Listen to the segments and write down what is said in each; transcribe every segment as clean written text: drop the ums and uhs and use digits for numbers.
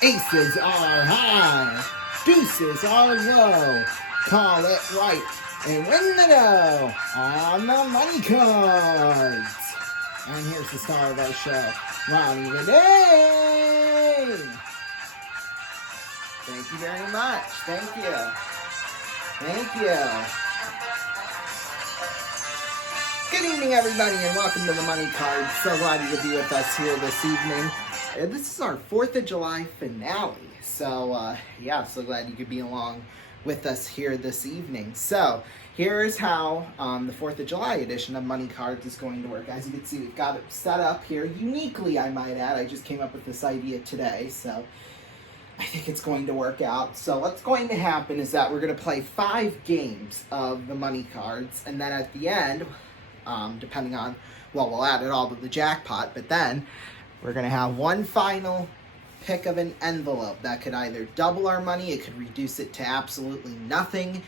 Aces are high. Deuces are low. Call it right and win the dough on the money cards. And here's the star of our show, Ronnie Renee. Thank you very much. Thank you. Thank you. Good evening, everybody, and welcome to the Money Cards. So glad you could be with us here this evening. This is our 4th of July finale. So, yeah, so glad you could be along with us here this evening. So, here's how the 4th of July edition of Money Cards is going to work. As you can see, we've got it set up here uniquely, I might add. I just came up with this idea today, so I think it's going to work out. So what's going to happen is that we're going to play 5 games of the Money Cards, and then at the end, depending on, well, we'll add it all to the jackpot, but then we're going to have one final pick of an envelope that could either double our money, it could reduce it to absolutely nothing,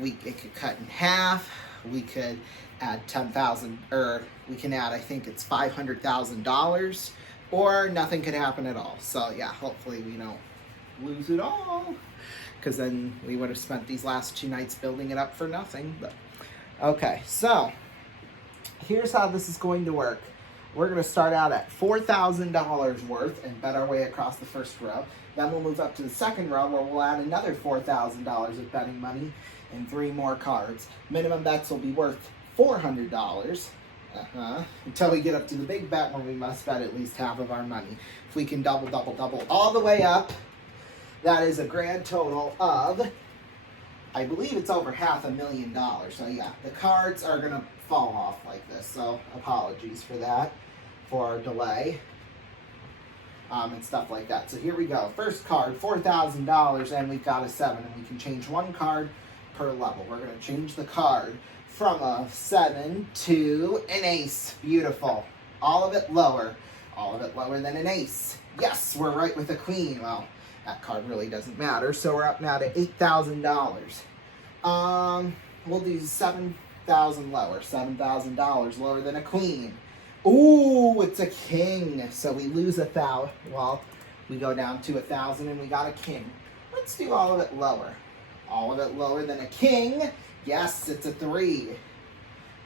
it could cut in half, we could add 10,000, or we can add, I think it's $500,000, or nothing could happen at all. So yeah, hopefully we don't lose it all, because then we would have spent these last 2 nights building it up for nothing. But okay, so here's how this is going to work. We're going to start out at $4,000 worth and bet our way across the first row. Then we'll move up to the second row where we'll add another $4,000 of betting money and 3 more cards. Minimum bets will be worth $400 until we get up to the big bet where we must bet at least half of our money. If we can double all the way up, that is a grand total of, I believe it's over $500,000. So yeah, the cards are going to fall off like this. So apologies for that, for our delay, and stuff like that. So here we go. First card, $4,000, and we've got a 7, and we can change 1 card per level. We're going to change the card from a 7 to an ace. Beautiful. All of it lower. All of it lower than an ace. Yes, we're right with a queen. Well, that card really doesn't matter. So we're up now to $8,000. We'll do 7,000 lower. $7,000 lower than a queen. Ooh, it's a king. So we lose 1,000. Well, we go down to 1,000 and we got a king. Let's do all of it lower. All of it lower than a king. Yes, it's a 3.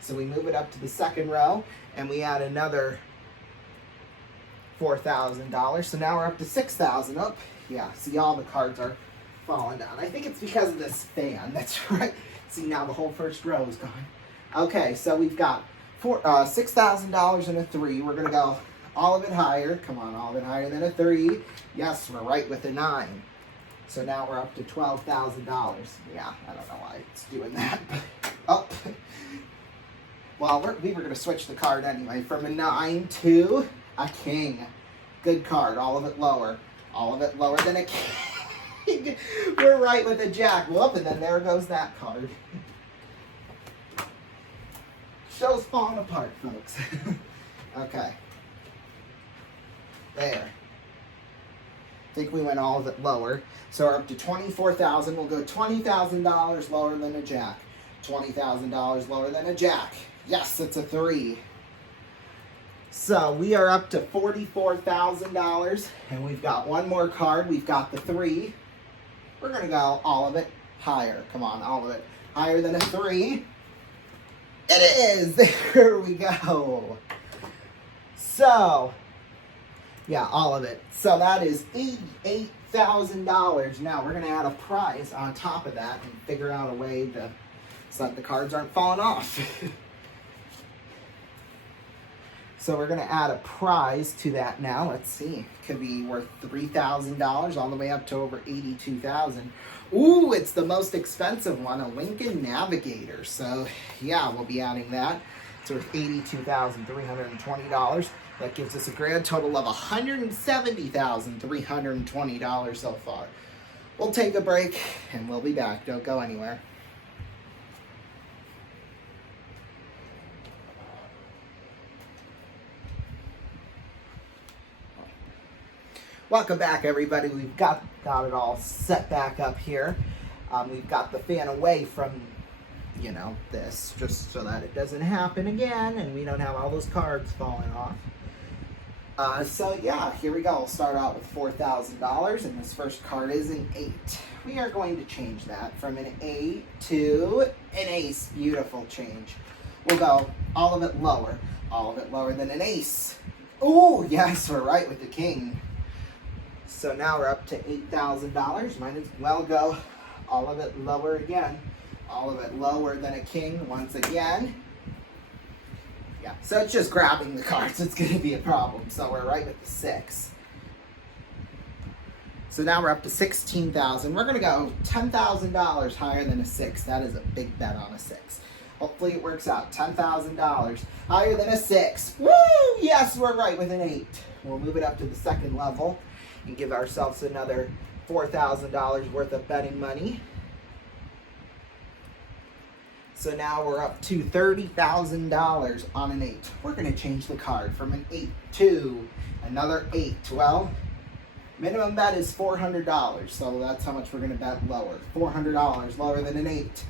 So we move it up to the second row and we add another $4,000. So now we're up to 6,000. Oh, yeah, see, all the cards are falling down. I think it's because of this fan. That's right. See, now the whole first row is gone. Okay, so we've got $6,000 and a 3. We're going to go all of it higher. Come on, all of it higher than a 3. Yes, we're right with a 9. So now we're up to $12,000. Yeah, I don't know why it's doing that. Oh. Well, we were going to switch the card anyway from a 9 to a king. Good card. All of it lower. All of it lower than a king. We're right with a jack. Whoop, and then there goes that card. Show's falling apart, folks. Okay. There. I think we went all of it lower. So we're up to $24,000. We'll go $20,000 lower than a jack. $20,000 lower than a jack. Yes, it's a 3. So we are up to $44,000, and we've got one more card. We've got the 3. We're going to go all of it higher. Come on, all of it higher than a 3. It is. There we go. So, yeah, all of it. So that is $88,000. Now we're going to add a prize on top of that and figure out a way to so that the cards aren't falling off. So we're going to add a prize to that now. Let's see. Could be worth $3,000 all the way up to over $82,000. Ooh, it's the most expensive one, a Lincoln Navigator. So, yeah, we'll be adding that. It's worth $82,320. That gives us a grand total of $170,320 so far. We'll take a break, and we'll be back. Don't go anywhere. Welcome back, everybody. We've got it all set back up here. We've got the fan away from, this, just so that it doesn't happen again and we don't have all those cards falling off. So yeah, here we go. We'll start out with $4,000, and this first card is an 8. We are going to change that from an 8 to an ace. Beautiful change. We'll go all of it lower than an ace. Ooh, yes, we're right with the king. So now we're up to $8,000. Might as well go all of it lower again. All of it lower than a king once again. Yeah, so it's just grabbing the cards. It's going to be a problem. So we're right with the 6. So now we're up to $16,000. We're going to go $10,000 higher than a 6. That is a big bet on a 6. Hopefully it works out. $10,000 higher than a 6. Woo! Yes, we're right with an 8. We'll move it up to the second level and give ourselves another $4,000 worth of betting money. So now we're up to $30,000 on an 8. We're going to change the card from an 8 to another 8. Well, minimum bet is $400, so that's how much we're going to bet lower. $400 lower than an 8.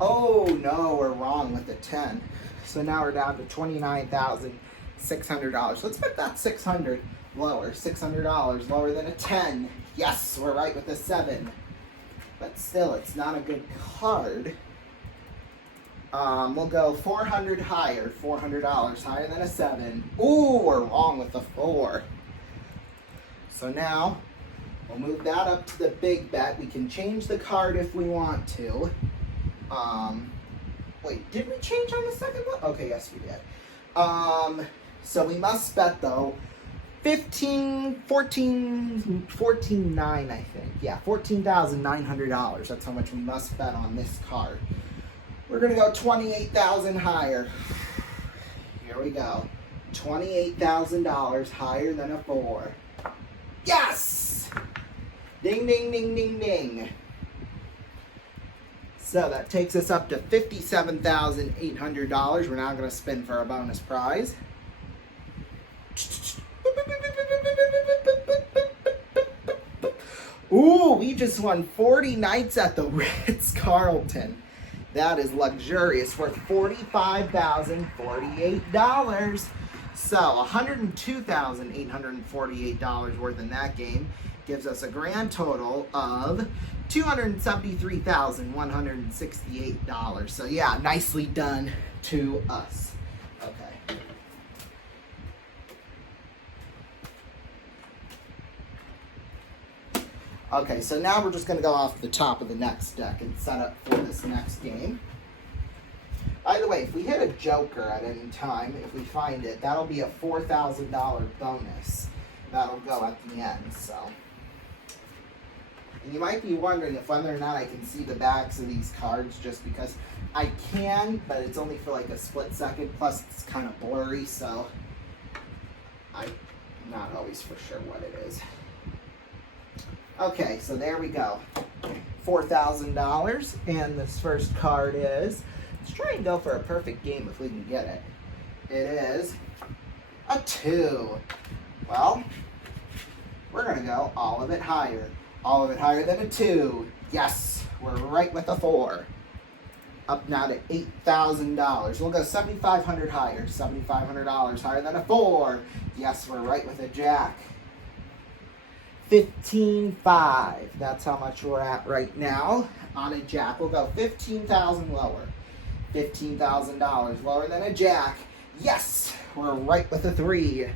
Oh no, we're wrong with the 10. So now we're down to $29,600. Let's bet that $600 lower. $600 lower than a 10. Yes, we're right with the 7. But still, it's not a good card. We'll go $400 higher. $400 higher than a 7. Ooh, we're wrong with the 4. So now, we'll move that up to the big bet. We can change the card if we want to. Wait, did we change on the second one? Okay, yes we did. So we must bet though, 14,900, I think. Yeah, $14,900. That's how much we must bet on this card. We're gonna go 28,000 higher. Here we go. $28,000 higher than a 4. Yes! Ding, ding, ding, ding, ding. So that takes us up to $57,800. We're now going to spin for a bonus prize. Ooh, we just won 40 nights at the Ritz-Carlton. That is luxurious, worth $45,048. So $102,848 worth in that game gives us a grand total of $273,168. So yeah, nicely done to us. Okay. Okay, so now we're just going to go off the top of the next deck and set up for this next game. By the way, if we hit a joker at any time, if we find it, that'll be a $4,000 bonus. That'll go at the end, so. And you might be wondering if whether or not I can see the backs of these cards, just because I can, but it's only for like a split second, plus it's kind of blurry, so I'm not always for sure what it is. Okay, so there we go. $4,000, and this first card is, let's try and go for a perfect game if we can get it. It is a 2. Well, we're going to go all of it higher. All of it higher than a 2. Yes, we're right with a 4. Up now to $8,000. We'll go $7,500 higher. $7,500 higher than a 4. Yes, we're right with a jack. $15,500. That's how much we're at right now on a jack. We'll go $15,000 lower. $15,000 lower than a jack. Yes, we're right with a 3.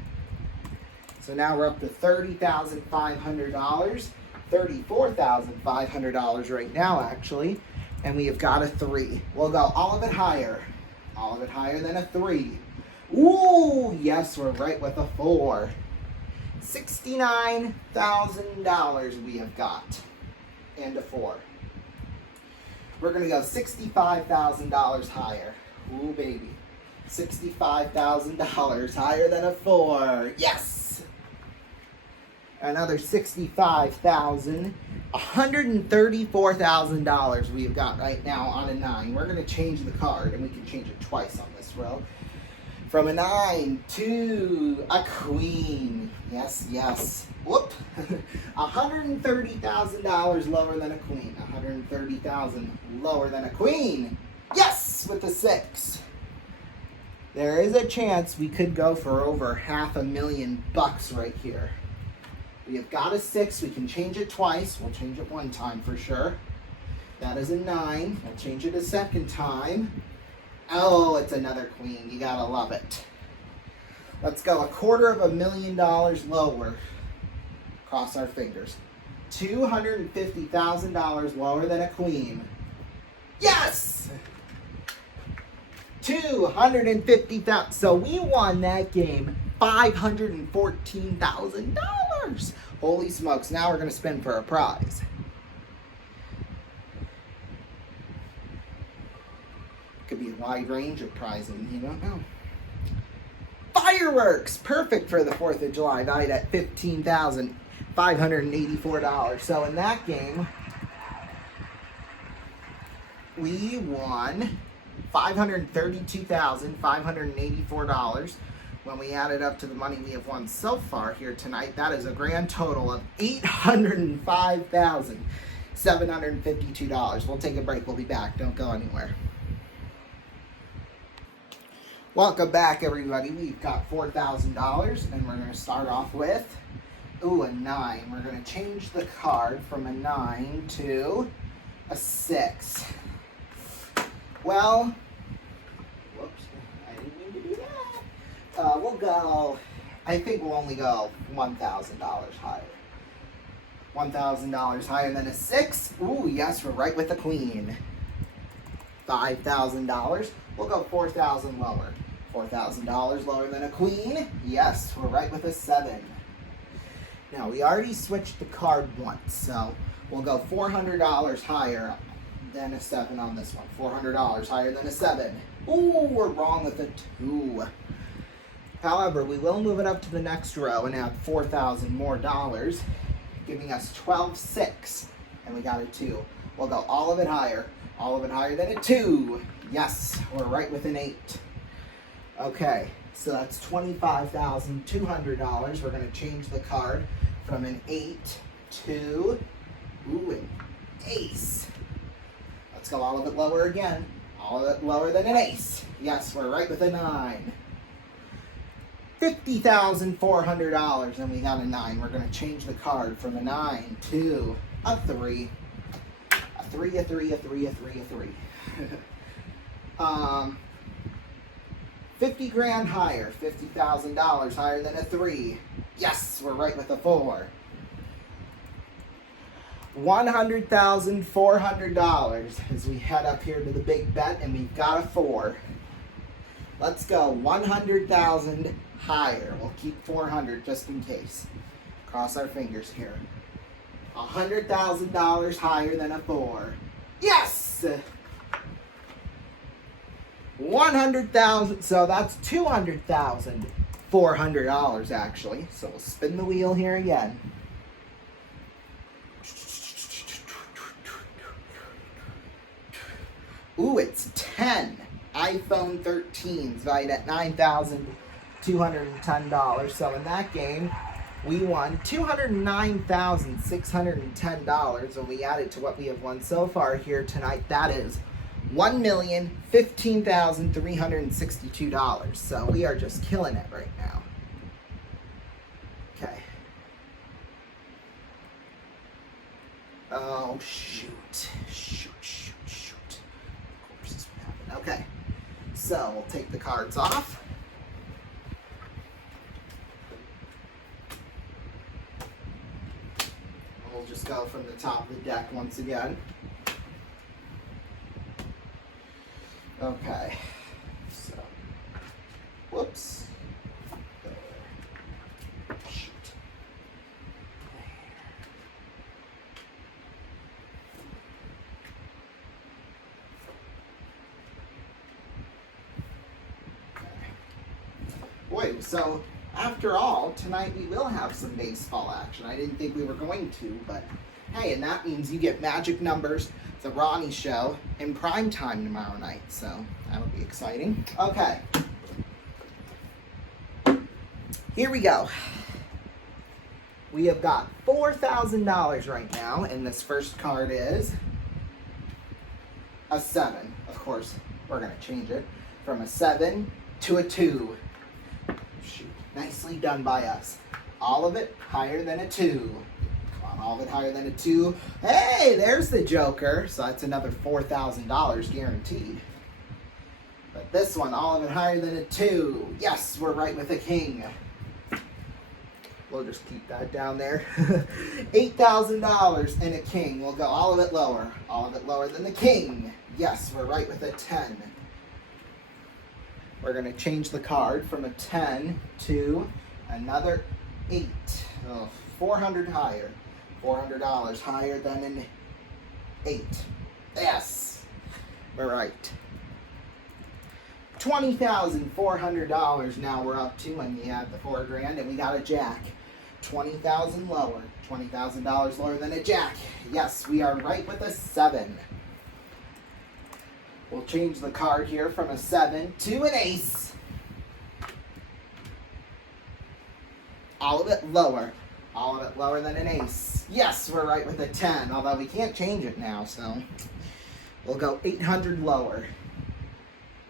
So now we're up to $30,500. $34,500 right now, actually. And we have got a 3. We'll go all of it higher. All of it higher than a 3. Ooh, yes, we're right with a 4. $69,000 we have got. And a 4. We're going to go $65,000 higher. Ooh, baby. $65,000 higher than a 4. Yes! Another $65,000. $134,000 we have got right now on a 9. We're going to change the card, and we can change it twice on this row. From a 9 to a queen. Yes, yes. Whoop. $130,000 lower than a queen. $130,000 lower than a queen. Yes, with the 6. There is a chance we could go for over $500,000 right here. We have got a 6. We can change it twice. We'll change it one time for sure. That is a 9. We'll change it a second time. Oh, it's another queen. You gotta love it. Let's go $250,000 lower. Cross our fingers. $250,000 lower than a queen. Yes! $250,000. So we won that game $514,000. Holy smokes. Now we're going to spin for a prize. Could be a wide range of prizes. You don't know. Fireworks. Perfect for the 4th of July. Valued at $15,584. So in that game, we won $532,584. When we add it up to the money we have won so far here tonight, that is a grand total of $805,752. We'll take a break. We'll be back. Don't go anywhere. Welcome back, everybody. We've got $4,000, and we're going to start off with, a 9. We're going to change the card from a 9 to a 6. Well, whoops, I didn't mean to do that. We'll go, I think we'll only go $1,000 higher. $1,000 higher than a 6. Ooh, yes, we're right with the queen. $5,000. We'll go $4,000 lower. $4,000 lower than a queen. Yes, we're right with a 7. Now, we already switched the card once, so we'll go $400 higher than a 7 on this one. $400 higher than a 7. Ooh, we're wrong with a 2. However, we will move it up to the next row and add $4,000 more dollars, giving us $12,600, and we got a 2. We'll go all of it higher than a 2. Yes, we're right with an 8. Okay, so that's $25,200. We're going to change the card from an 8 to, an ace. Let's go all of it lower again. All of it lower than an ace. Yes, we're right with a 9. $50,400, and we got a 9. We're going to change the card from a 9 to a 3. A 3, a 3, a 3, a 3, a 3. 50 grand higher, $50,000 higher than a 3. Yes, we're right with a 4. $100,400 as we head up here to the big bet, and we've got a 4. Let's go 100,000 higher. We'll keep 400 just in case. Cross our fingers here. $100,000 higher than a 4. Yes! 100,000. So that's $200,400 actually. So we'll spin the wheel here again. Ooh, it's 10 iPhone 13s valued at $9,210. So in that game, we won $209,610. When we add it to what we have won so far here tonight, that is $1,015,362. So we are just killing it right now. Okay. Oh, shoot. Of course this would happen. Okay. So we'll take the cards off. We'll just go from the top of the deck once again. Okay. So, whoops. Shoot. Boy, so after all, tonight we will have some baseball action. I didn't think we were going to, but hey, and that means you get magic numbers, the Ronnie Show, in prime time tomorrow night, so that'll be exciting. Okay. Here we go. We have got $4,000 right now, and this first card is a 7. Of course, we're going to change it from a 7 to a 2. Shoot. Nicely done by us. All of it higher than a 2. Come on, all of it higher than a 2. Hey, there's the joker. So that's another $4,000 guaranteed. But this one, all of it higher than a 2. Yes, we're right with a king. We'll just keep that down there. $8,000 and a king. We'll go all of it lower. All of it lower than the king. Yes, we're right with a 10. We're going to change the card from a 10 to another 8. Oh, 400 higher. $400 higher than an 8. Yes, we're right. $20,400 now we're up to when we add the $4,000 and we got a jack. $20,000 lower. $20,000 lower than a jack. Yes, we are right with a 7. We'll change the card here from a 7 to an ace. All of it lower. All of it lower than an ace. Yes, we're right with a 10, although we can't change it now, so we'll go $800 lower.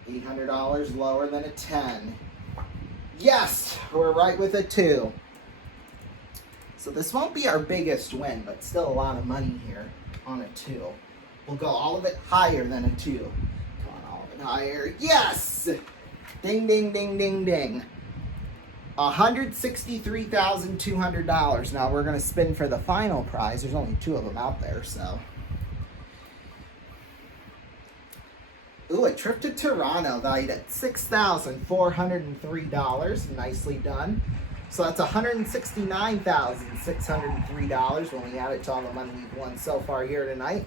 $800 lower than a 10. Yes, we're right with a 2. So this won't be our biggest win, but still a lot of money here on a 2. We'll go all of it higher than a 2. Come on, all of it higher. Yes! Ding, ding, ding, ding, ding. $163,200. Now we're going to spin for the final prize. There's only 2 of them out there, so. Ooh, a trip to Toronto valued at $6,403. Nicely done. So that's $169,603 when we add it to all the money we've won so far here tonight.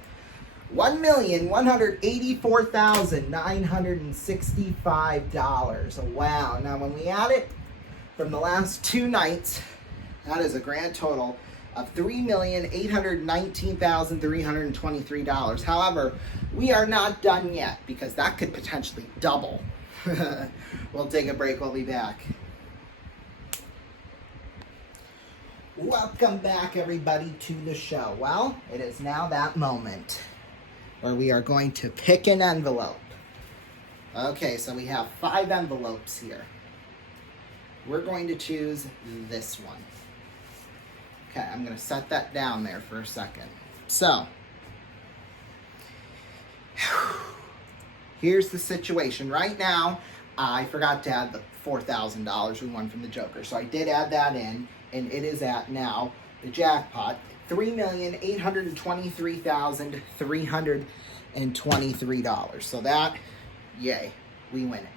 $1,184,965. Wow. Now when we add it from the last 2 nights, that is a grand total of $3,819,323. However, we are not done yet because that could potentially double. We'll take a break. We'll be back. Welcome back, everybody, to the show. Well, it is now that moment where we are going to pick an envelope. Okay, so we have 5 envelopes here. We're going to choose this one. Okay, I'm going to set that down there for a second. So, here's the situation. Right now, I forgot to add the $4,000 we won from the Joker. So I did add that in, and it is at now the jackpot, $3,823,323. So that, yay, we win it.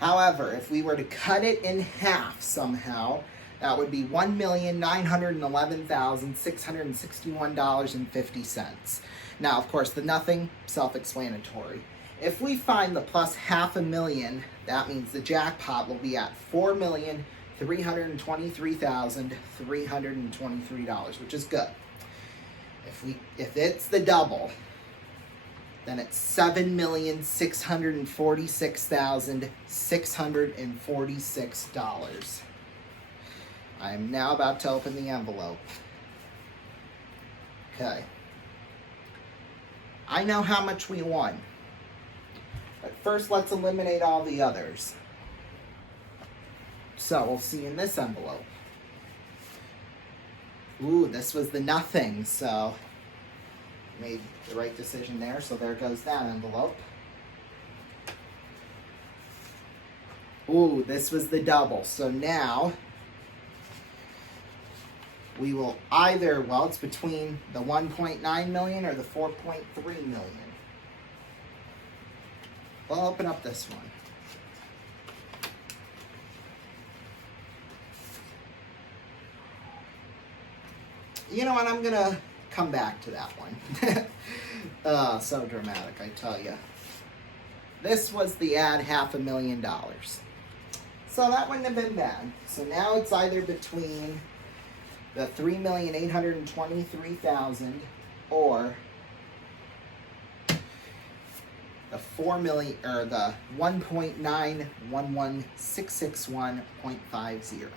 However, if we were to cut it in half somehow, that would be $1,911,661.50. Now, of course, the nothing, self-explanatory. If we find the plus $500,000, that means the jackpot will be at $4,323,323, which is good. If it's the double, then it's $7,646,646. I am now about to open the envelope. Okay. I know how much we won. But first, let's eliminate all the others. So, we'll see in this envelope. Ooh, this was the nothing, so made the right decision there. So there goes that envelope. Ooh, this was the double. So now we will either, well, it's between the 1.9 million or the 4.3 million. We'll open up this one. You know what, I'm going to come back to that one. So dramatic, I tell you. This was the add $500,000. So that wouldn't have been bad. So now it's either between the $3,823,000 or the $4 million, or the 1.911661.50.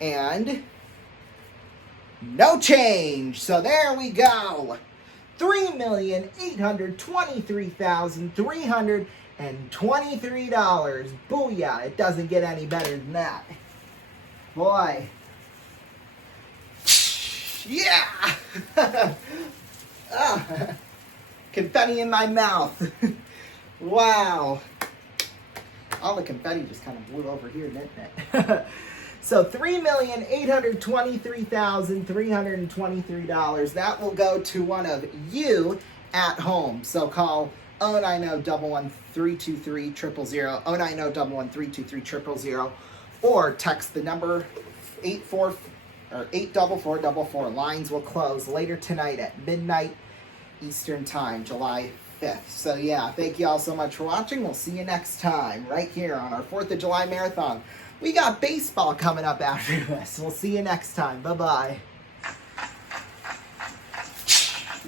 And no change. So there we go. $3,823,323. Booyah! It doesn't get any better than that. Boy. Yeah! Confetti in my mouth. Wow. All the confetti just kind of blew over here, didn't it? So $3,823,323. That will go to one of you at home. So call 090-11323-000, 090-11323-000, or text the number 84444. Lines will close later tonight at midnight Eastern Time, July 5th. So yeah, thank you all so much for watching. We'll see you next time right here on our 4th of July Marathon. We got baseball coming up after this. We'll see you next time. Bye-bye.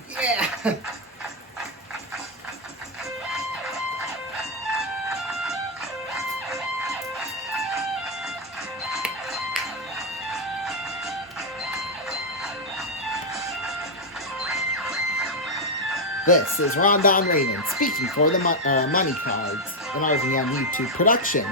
Yeah. This is Rondon Raymond speaking for the Money Cards, an RVM YouTube Productions.